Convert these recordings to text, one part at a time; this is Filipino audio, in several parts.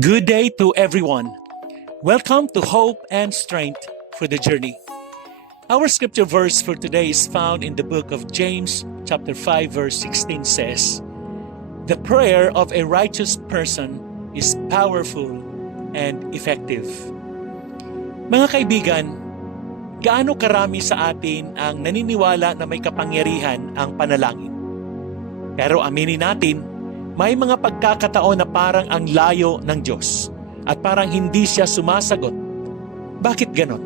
Good day to everyone. Welcome to Hope and Strength for the Journey. Our scripture verse for today is found in the book of James chapter 5 verse 16 says, "The prayer of a righteous person is powerful and effective." Mga kaibigan, gaano karami sa atin ang naniniwala na may kapangyarihan ang panalangin? Pero aminin natin, may mga pagkakataon na parang ang layo ng Diyos at parang hindi siya sumasagot. Bakit ganon?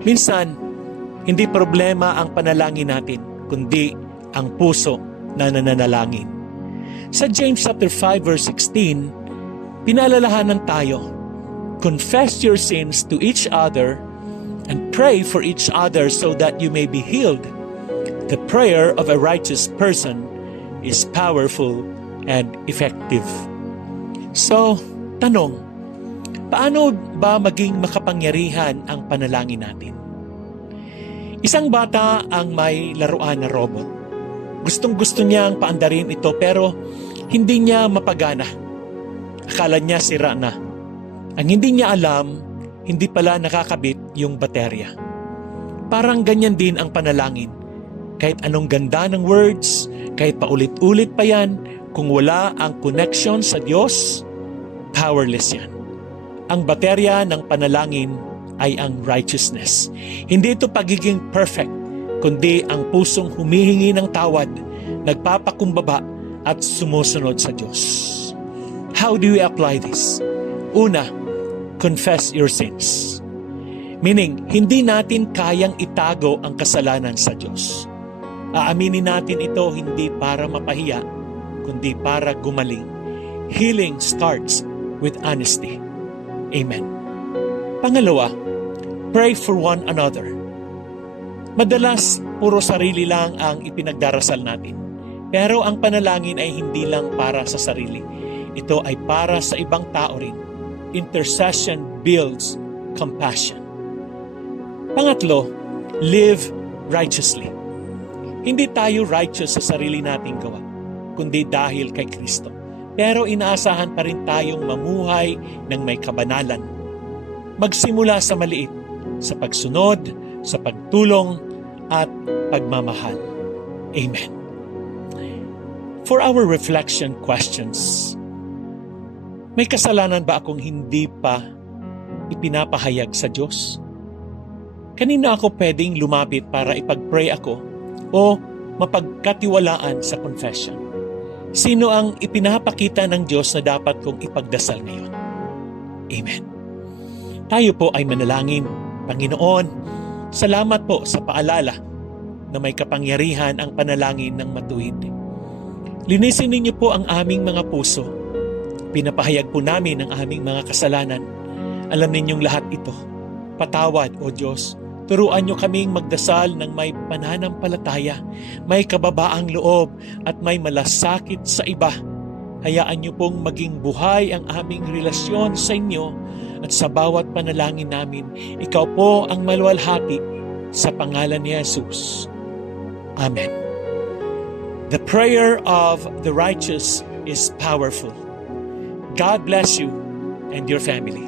Minsan, hindi problema ang panalangin natin, kundi ang puso na nananalangin. Sa James chapter 5 verse 16, pinalalahanan tayo, "Confess your sins to each other and pray for each other so that you may be healed. The prayer of a righteous person is powerful and effective." So, tanong, paano ba maging makapangyarihan ang panalangin natin? Isang bata ang may laruan na robot. Gustong-gusto niyang paandarin ito pero hindi niya mapagana. Akala niya sira na. Ang hindi niya alam, hindi pala nakakabit yung baterya. Parang ganyan din ang panalangin. Kahit anong ganda ng words, kahit paulit-ulit pa yan, kung wala ang connection sa Diyos, powerless yan. Ang baterya ng panalangin ay ang righteousness. Hindi ito pagiging perfect, kundi ang pusong humihingi ng tawad, nagpapakumbaba at sumusunod sa Diyos. How do we apply this? Una, confess your sins. Meaning, hindi natin kayang itago ang kasalanan sa Diyos. Aaminin natin ito hindi para mapahiya, kundi para gumaling. Healing starts with honesty. Amen. Pangalawa, pray for one another. Madalas, puro sarili lang ang ipinagdarasal natin. Pero ang panalangin ay hindi lang para sa sarili. Ito ay para sa ibang tao rin. Intercession builds compassion. Pangatlo, live righteously. Hindi tayo righteous sa sarili nating gawa, kundi dahil kay Kristo. Pero inaasahan pa rin tayong mamuhay ng may kabanalan. Magsimula sa maliit, sa pagsunod, sa pagtulong, at pagmamahal. Amen. For our reflection questions, may kasalanan ba akong hindi pa ipinapahayag sa Diyos? Kanino ako pwedeng lumapit para ipag-pray ako o mapagkatiwalaan sa confession? Sino ang ipinapakita ng Diyos na dapat kong ipagdasal ngayon? Amen. Tayo po ay manalangin. Panginoon, salamat po sa paalala na may kapangyarihan ang panalangin ng matuwid. Linisin ninyo po ang aming mga puso. Pinapahayag po namin ang aming mga kasalanan. Alam ninyong lahat ito. Patawad, O Diyos. Turuan niyo kaming magdasal ng may pananampalataya, may kababaang loob at may malasakit sa iba. Hayaan niyo pong maging buhay ang aming relasyon sa inyo at sa bawat panalangin namin. Ikaw po ang maluwalhati sa pangalan ni Jesus. Amen. The prayer of the righteous is powerful. God bless you and your family.